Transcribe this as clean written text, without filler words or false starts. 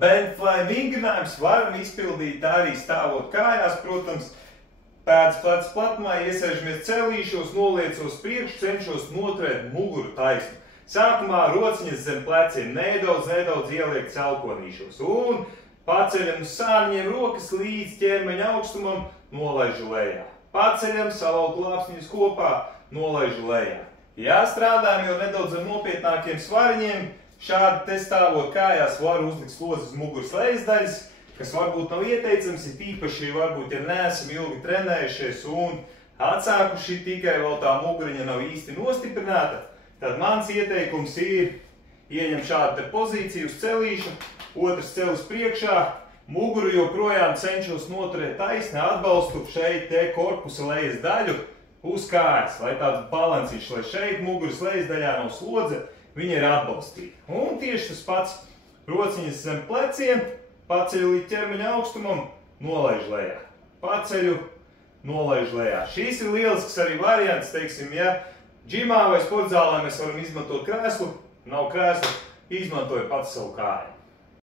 Bendfly vingrinājums varam izpildīt arī stāvot kājās, protams, pēdas plecs platumā, iesēžamies celīšos, noliecos priekšu, cenšos noturēt muguru taisnu. Sākumā rociņas zem pleciem nedaudz ieliek celkonīšos un paceļam uz sārņiem rokas līdz ķermeņa augstumam, nolaižu lejā. Paceļam, salautu lāpsniņus kopā, nolaižu lejā. Ja strādājam jau nedaudz ar nopietnākiem svariņiem, šādi te stāvot kājās var uzlikt slodzi uz muguras lejas daļas, kas varbūt nav ieteicams, ir īpaši varbūt, ja neesam ilgi trenējušies un atsākuši tikai vēl tā muguriņa nav īsti nostiprināta, tad mans ieteikums ir ieņem šādu te pozīciju uz celīšu, otrs celis priekšā, muguru joprojām cenšos noturēt taisni, atbalstu šeit te korpusa lejas daļu uz kājas, lai tāds balansīšs, lai šeit muguras lejas daļā nav slodze, viņa ir atbalstīta. Un tieši tas pats rociņas zem pleciem, paceļu līdz ķermeņa augstumam, nolaižu lejā. Paceļu, nolaižu lejā. Šīs ir lielisks arī variants, teiksim, ja džimā vai sportzālē mēs varam izmantot krēslu, nav krēslu, izmantoju pats savu kāju.